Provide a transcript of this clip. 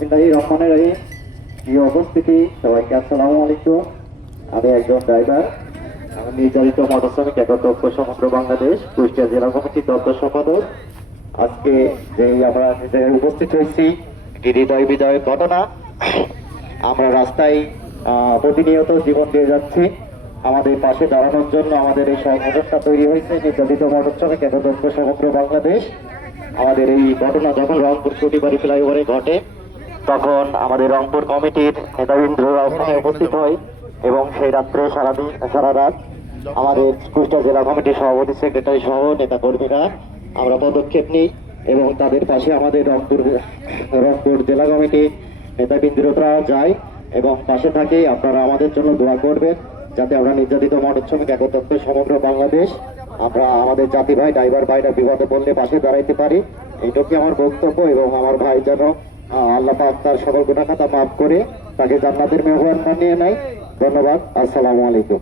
বিসমিল্লাহির রহমানির রহিম। প্রিয় উপস্থিতি, সবাইকে আসসালামু আলাইকুম। আমি একজন ড্রাইভার। আমি নির্যাতিত মোটর শ্রমিক একত্র ঐক্য সমগ্র বাংলাদেশ কুষ্টিয়া জেলা কমিটির দপ্তর সম্পাদক। আজকে যে আমরা যে জায়গায় উপস্থিত হয়েছি, একটি হৃদয় বিদায়ক ঘটনা। আমরা রাস্তায় প্রতিনিয়ত জীবন দিয়ে যাচ্ছি। আমাদের পাশে দাঁড়ানোর জন্য আমাদের এই সংগঠনটা তৈরি হয়েছে, নির্যাতিত মোটর শ্রমিক একত্র ঐক্য সমগ্র বাংলাদেশ। আমাদের এই ঘটনা যখন রংপুর ছুটিবাড়ি ফ্লাইওভারে ঘটে, তখন আমাদের রংপুর কমিটির নেতাবৃন্দরা ওখানে উপস্থিত হয় এবং সেই রাত্রে সারা রাত আমাদের কুষ্টিয়া জেলা কমিটির সভাপতি, সেক্রেটারি সহ নেতাকর্মীরা আমরা পদক্ষেপ নিই এবং তাদের পাশে আমাদের রংপুর জেলা কমিটি নেতাবৃন্দরা যায় এবং পাশে থাকে। আপনারা আমাদের জন্য দোয়া করবেন যাতে আমরা নির্যাতিত মোটর শ্রমিক একত্র সমগ্র বাংলাদেশ আমরা আমাদের জাতি ভাই ড্রাইভার ভাইরা বিপদে পড়লে পাশে দাঁড়াইতে পারি। এইটুকুই আমার বক্তব্য এবং আমার ভাই যেন আল্লাহ পাক তার সকল গুনাহ খাতা মাফ করে তাকে জান্নাতের মেহমান বানিয়ে নেয়। ধন্যবাদ। আসসালামু আলাইকুম।